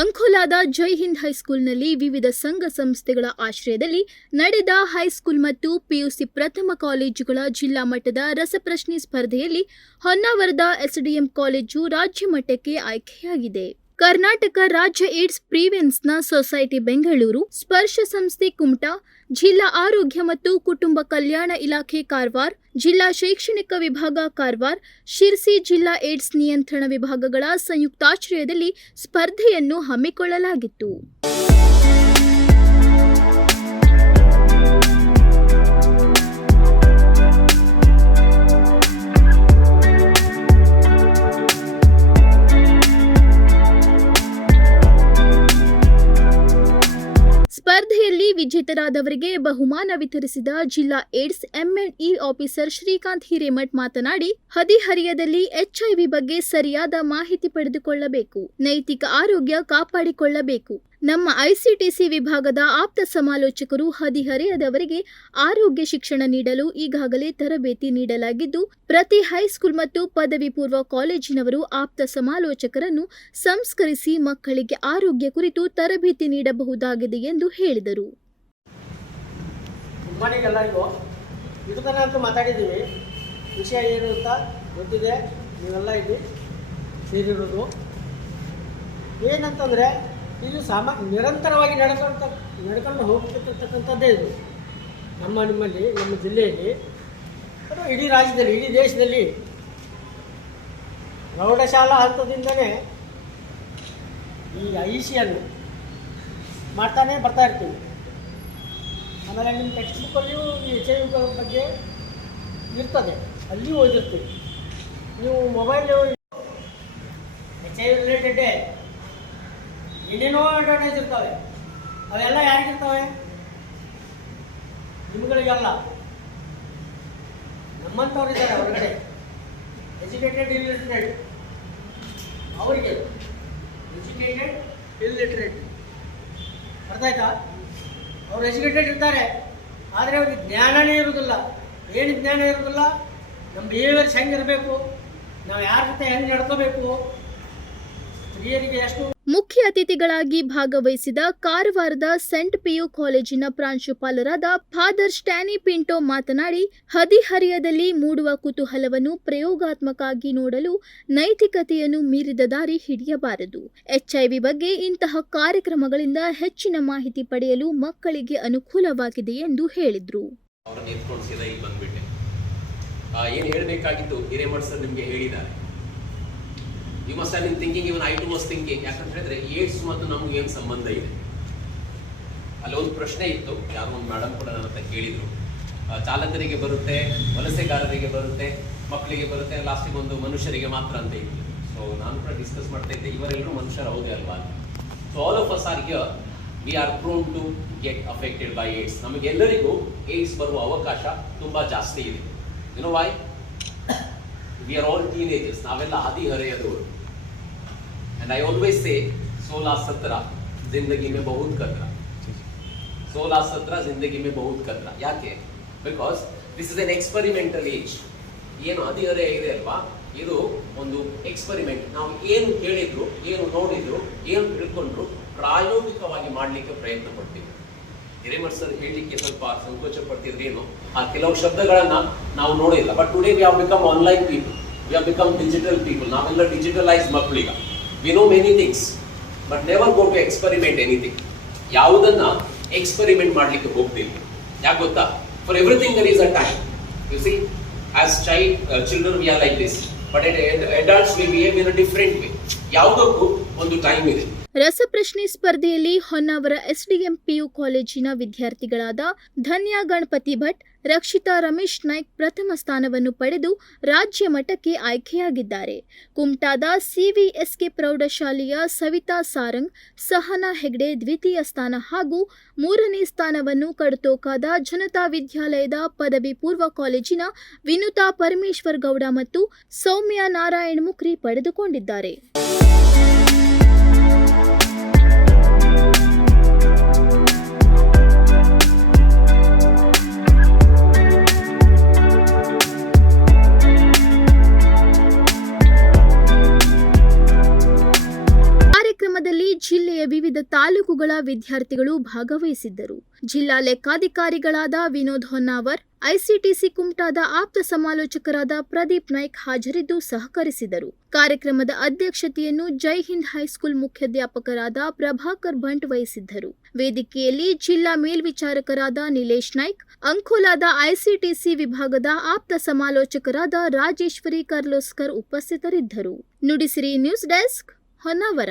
ಅಂಕೋಲಾದ ಜೈ ಹಿಂದ್ ಹೈಸ್ಕೂಲ್ನಲ್ಲಿ ವಿವಿಧ ಸಂಘ ಸಂಸ್ಥೆಗಳ ಆಶ್ರಯದಲ್ಲಿ ನಡೆದ ಹೈಸ್ಕೂಲ್ ಮತ್ತು ಪಿಯುಸಿ ಪ್ರಥಮ ಕಾಲೇಜುಗಳ ಜಿಲ್ಲಾ ಮಟ್ಟದ ರಸಪ್ರಶ್ನೆ ಸ್ಪರ್ಧೆಯಲ್ಲಿ ಹೊನ್ನಾವರದ ಎಸ್ಡಿಎಂ ಕಾಲೇಜು ರಾಜ್ಯ ಮಟ್ಟಕ್ಕೆ ಆಯ್ಕೆಯಾಗಿದೆ. ಕರ್ನಾಟಕ ರಾಜ್ಯ ಏಡ್ಸ್ ಪ್ರಿವೆನ್ಸ್ನ ಸೊಸೈಟಿ ಬೆಂಗಳೂರು ಸ್ಪರ್ಶ ಸಂಸ್ಥೆ ಕುಮಟಾ, ಜಿಲ್ಲಾ ಆರೋಗ್ಯ ಮತ್ತು ಕುಟುಂಬ ಕಲ್ಯಾಣ ಇಲಾಖೆ ಕಾರವಾರ, ಜಿಲ್ಲಾ ಶೈಕ್ಷಣಿಕ ವಿಭಾಗ ಕಾರವಾರ, ಶಿರ್ಸಿ ಜಿಲ್ಲಾ ಏಡ್ಸ್ ನಿಯಂತ್ರಣ ವಿಭಾಗಗಳ ಸಂಯುಕ್ತಾಶ್ರಯದಲ್ಲಿ ಸ್ಪರ್ಧೆಯನ್ನು ಹಮ್ಮಿಕೊಳ್ಳಲಾಗಿತ್ತು. ಸ್ಪರ್ಧೆಯಲ್ಲಿ ಬಹುಮಾನ ವಿತರಿಸಿದ ಜಿಲ್ಲಾ AIDS M and E officer Shrikant Hiremath ಮಾತನಾಡಿ, ಹದಿಹರಿಯದಲ್ಲಿ ಎಚ್ಐವಿ ಬಗ್ಗೆ ಸರಿಯಾದ ಮಾಹಿತಿ ಪಡೆದುಕೊಳ್ಳಬೇಕು, ನೈತಿಕ ಆರೋಗ್ಯ ಕಾಪಾಡಿಕೊಳ್ಳಬೇಕು. ನಮ್ಮ ಐಸಿಟಿಸಿ ವಿಭಾಗದ ಆಪ್ತ ಸಮಾಲೋಚಕರು ಹದಿಹರೆಯದವರಿಗೆ ಆರೋಗ್ಯ ಶಿಕ್ಷಣ ನೀಡಲು ಈಗಾಗಲೇ ತರಬೇತಿ ನೀಡಲಾಗಿದ್ದು, ಪ್ರತಿ ಹೈಸ್ಕೂಲ್ ಮತ್ತು ಪದವಿ ಪೂರ್ವ ಕಾಲೇಜಿನವರು ಆಪ್ತ ಸಮಾಲೋಚಕರನ್ನು ಸಂಸ್ಕರಿಸಿ ಮಕ್ಕಳಿಗೆ ಆರೋಗ್ಯ ಕುರಿತು ತರಬೇತಿ ನೀಡಬಹುದಾಗಿದೆ ಎಂದು ಹೇಳಿದರು. ಮನೆಗೆ ಎಲ್ಲರಿಗೂ ಇದು ತನಕ ಅಂತೂ ಮಾತಾಡಿದ್ದೀವಿ. ವಿಷಯ ಏನು ಅಂತ ಗೊತ್ತಿದೆ. ನೀವೆಲ್ಲ ಇಲ್ಲಿ ಸೇರಿರೋದು. ಏನಂತಂದರೆ, ಇದು ಸಾಮಾ, ನಿರಂತರವಾಗಿ ನಡ್ಕೊಂತ, ನಡ್ಕೊಂಡು ಹೋಗ್ತಿರ್ತಕ್ಕಂಥದ್ದೇ ಇದು. ನಮ್ಮ ನಿಮ್ಮಲ್ಲಿ, ನಮ್ಮ ಜಿಲ್ಲೆಯಲ್ಲಿ, ಅದು ಇಡೀ ರಾಜ್ಯದಲ್ಲಿ, ಇಡೀ ದೇಶದಲ್ಲಿ ಪ್ರೌಢಶಾಲಾ ಹಂತದಿಂದನೇ ಈ ಐ ಸಿಯನ್ನು ಮಾಡ್ತಾನೆ ಬರ್ತಾ ಇರ್ತೀವಿ. ಆಮೇಲೆ ನಿಮ್ಮ ಟೆಕ್ಸ್ಟ್ ಬುಕ್ಕಲ್ಲಿಯೂ ಈ ಎಚ್ ಐ ವಿಗಳ ಬಗ್ಗೆ ಇರ್ತದೆ. ಅಲ್ಲಿ ಓದಿರ್ತೀವಿ. ನೀವು ಮೊಬೈಲ್ ಎಚ್ ಐ ವಿ ರಿಲೇಟೆಡ್ಡೇ ಏನೇನೋ ಅಡ್ವಾಂಟೇಜ್ ಇರ್ತವೆ. ಅವೆಲ್ಲ ಯಾರಿಗಿರ್ತವೆ ನಿಮ್ಗಳಿಗಲ್ಲ. ನಮ್ಮಂಥವ್ರು ಇದ್ದಾರೆ ಹೊರಗಡೆ. ಎಜುಕೇಟೆಡ್ ಇಲ್ಲಿಟ್ರೇಟ್ ಅವರಿಗೆ. ಎಜುಕೇಟೆಡ್ ಇಲ್ಲಿಟ್ರೇಟ್ ಅರ್ಥ ಆಯ್ತಾ? ಅವ್ರು ಎಜುಕೇಟೆಡ್ ಇರ್ತಾರೆ. ಆದರೆ ಅವ್ರಿಗೆ ಜ್ಞಾನನೇ ಇರೋದಿಲ್ಲ ಏನು ಜ್ಞಾನ ಇರೋದಿಲ್ಲ ನಮ್ಮ ಬಿಹೇವಿಯರ್ಸ್ ಹೆಂಗಿರಬೇಕು? ನಾವು ಯಾರ ಜೊತೆ ಹೆಂಗೆ ನಡ್ಕೋಬೇಕು? ಮುಖ್ಯ ಅತಿಥಿಗಳಾಗಿ ಭಾಗವಹಿಸಿದ ಕಾರವಾರದ ಸೆಂಟ್ ಪಿಯು ಕಾಲೇಜಿನ ಪ್ರಾಂಶುಪಾಲರಾದ ಫಾದರ್ ಸ್ಟ್ಯಾನಿ ಪಿಂಟೋ ಮಾತನಾಡಿ ಹದಿಹರಿಯದಲ್ಲಿ ಮೂಡುವ ಕುತೂಹಲವನ್ನು ಪ್ರಯೋಗಾತ್ಮಕವಾಗಿ ನೋಡಲು ನೈತಿಕತೆಯನ್ನು ಮೀರಿದ ದಾರಿ ಹಿಡಿಯಬಾರದು. ಎಚ್ಐವಿ ಬಗ್ಗೆ ಇಂತಹ ಕಾರ್ಯಕ್ರಮಗಳಿಂದ ಹೆಚ್ಚಿನ ಮಾಹಿತಿ ಪಡೆಯಲು ಮಕ್ಕಳಿಗೆ ಅನುಕೂಲವಾಗಿದೆ ಎಂದು ಹೇಳಿದ್ರು. ಏನು ಹೇಳಬೇಕಾಗಿತ್ತು? ಹಿರೇಮಠ ಸರ್ ನಿಮಗೆ ಹೇಳಿದ್ದಾರೆ. You must have in thinking even I to must thinking ಯಾಕಂತ ಹೇಳಿದ್ರೆ, ಏಡ್ಸ್ ಮತ್ತು ನಮ್ಗೆ ಏನು ಸಂಬಂಧ ಇದೆ? ಅಲ್ಲಿ ಒಂದು ಪ್ರಶ್ನೆ ಇತ್ತು. ಯಾರೋ ಒಂದು ಮೇಡಮ್ ಕೂಡ ನನ್ನ ಹತ್ರ ಕೇಳಿದ್ರು. ಚಾಲಕರಿಗೆ ಬರುತ್ತೆ, ವಲಸೆಗಾರರಿಗೆ ಬರುತ್ತೆ, ಮಕ್ಕಳಿಗೆ ಬರುತ್ತೆ ಲಾಸ್ಟಿಗೆ ಒಂದು ಮನುಷ್ಯರಿಗೆ ಮಾತ್ರ ಅಂತ ಇತ್ತು. ಸೊ ನಾನು ಕೂಡ ಡಿಸ್ಕಸ್ ಮಾಡ್ತಾ ಇದ್ದೆ. ಇವರೆಲ್ಲರೂ ಮನುಷ್ಯರು ಹೌದೇ ಅಲ್ವಾ? So all of us are here we are prone to get affected by AIDS ನಮಗೆಲ್ಲರಿಗೂ ಏಡ್ಸ್ ಬರುವ ಅವಕಾಶ ತುಂಬ ಜಾಸ್ತಿ ಇದೆ. You know why we are all teenagers ನಾವೆಲ್ಲ ಹದಿಹರೆಯದವರು ಅಂಡ್ ಐ ಆಲ್ವೇಸ್ ಸೇ ಸೋಲಾ ಸತ್ರ ಜಿಂದಗಿ ಮೇ ಬಹುತ್ ಕತ್ರ ಸೋಲಾ ಸತ್ರ ಜಿಂದಗಿ ಮೇ ಬಹುತ್ ಕತ್ರ ಯಾಕೆ because this is an experimental age ಏನು ಹದಿಹರೆಯ ಇದೆ ಅಲ್ವಾ? ಇದು ಒಂದು ಎಕ್ಸ್ಪರಿಮೆಂಟ್ ನಾವು ಏನು ಕೇಳಿದ್ರು, ಏನು ನೋಡಿದ್ರು, ಏನು ತಿಳ್ಕೊಂಡ್ರು ಪ್ರಾಯೋಗಿಕವಾಗಿ ಮಾಡಲಿಕ್ಕೆ ಪ್ರಯತ್ನ ಪಡ್ತೀವಿ. ಹಿರೇಮಠ್ ಸರ್ ಹೇಳಲಿಕ್ಕೆ ಸ್ವಲ್ಪ ಸಂಕೋಚ ಪಡ್ತಿದ್ರೇನು ಆ ಕೆಲವು ಶಬ್ದಗಳನ್ನ ನಾವು ನೋಡಿಲ್ಲ. But today we become online people we become digital people ನಾವೆಲ್ಲ digitalise ಮಕ್ಕಳೀಗ. We know many things but never go to experiment anything ಯಾವುದನ್ನ ಎಕ್ಸ್ಪೆರಿಮೆಂಟ್ ಮಾಡಲಿಕ್ಕೆ ಹೋಗ್ತಿಲ್ಲ ಯಾಕೆ ಗೊತ್ತಾ? For everything there is a time you see as child children we are like this but adults we behave in a different way ಯಾವುದಕ್ಕೂ ಒಂದು time ಇದೆ. ರಸಪ್ರಶ್ನೆ ಸ್ಪರ್ಧೆಯಲ್ಲಿ ಹೊನ್ನಾವರ ಎಸ್ಡಿಎಂ ಪಿಯು ಕಾಲೇಜಿನ ವಿದ್ಯಾರ್ಥಿಗಳಾದ ಧನ್ಯ ಗಣಪತಿ ಭಟ್, ರಕ್ಷಿತಾ ರಮೇಶ್ ನಾಯ್ಕ್ ಪ್ರಥಮ ಸ್ಥಾನವನ್ನು ಪಡೆದು ರಾಜ್ಯ ಮಟ್ಟಕ್ಕೆ ಆಯ್ಕೆಯಾಗಿದ್ದಾರೆ. ಕುಮಟಾದ ಸಿವಿಎಸ್ಕೆ ಪ್ರೌಢಶಾಲೆಯ ಸವಿತಾ ಸಾರಂಗ್, ಸಹನಾ ಹೆಗ್ಡೆ ದ್ವಿತೀಯ ಸ್ಥಾನ ಹಾಗೂ ಮೂರನೇ ಸ್ಥಾನವನ್ನು ಕಡತೋಕಾದ ಜನತಾ ವಿದ್ಯಾಲಯದ ಪದವಿ ಪೂರ್ವ ಕಾಲೇಜಿನ ವಿನುತಾ ಪರಮೇಶ್ವರ್ ಗೌಡ ಮತ್ತು ಸೌಮ್ಯ ನಾರಾಯಣ್ ಮುಕ್ರಿ ಪಡೆದುಕೊಂಡಿದ್ದಾರೆ. ಕಾರ್ಯಕ್ರಮದಲ್ಲಿ ಜಿಲ್ಲೆಯ ವಿವಿಧ ತಾಲೂಕುಗಳ ವಿದ್ಯಾರ್ಥಿಗಳು ಭಾಗವಹಿಸಿದ್ದರು. ಜಿಲ್ಲಾ ಲೆಕ್ಕಾಧಿಕಾರಿಗಳಾದ ವಿನೋದ್ ಹೊನ್ನಾವರ್, ಐಸಿಟಿಸಿ ಕುಮಟಾದ ಆಪ್ತ ಸಮಾಲೋಚಕರಾದ ಪ್ರದೀಪ್ ನಾಯ್ಕ್ ಹಾಜರಿದ್ದು ಸಹಕರಿಸಿದರು. ಕಾರ್ಯಕ್ರಮದ ಅಧ್ಯಕ್ಷತೆಯನ್ನು ಜೈ ಹಿಂದ್ ಹೈಸ್ಕೂಲ್ ಮುಖ್ಯಾಧ್ಯಾಪಕರಾದ ಪ್ರಭಾಕರ್ ಭಂಟ್ ವಹಿಸಿದ್ದರು. ವೇದಿಕೆಯಲ್ಲಿ ಜಿಲ್ಲಾ ಮೇಲ್ವಿಚಾರಕರಾದ ನಿಲೇಶ್ ನಾಯ್ಕ್, ಅಂಕೋಲಾದ ಐಸಿಟಿಸಿ ವಿಭಾಗದ ಆಪ್ತ ಸಮಾಲೋಚಕರಾದ ರಾಜೇಶ್ವರಿ ಕರ್ಲೋಸ್ಕರ್ ಉಪಸ್ಥಿತರಿದ್ದರು. Nudisiri news desk, Honnavar.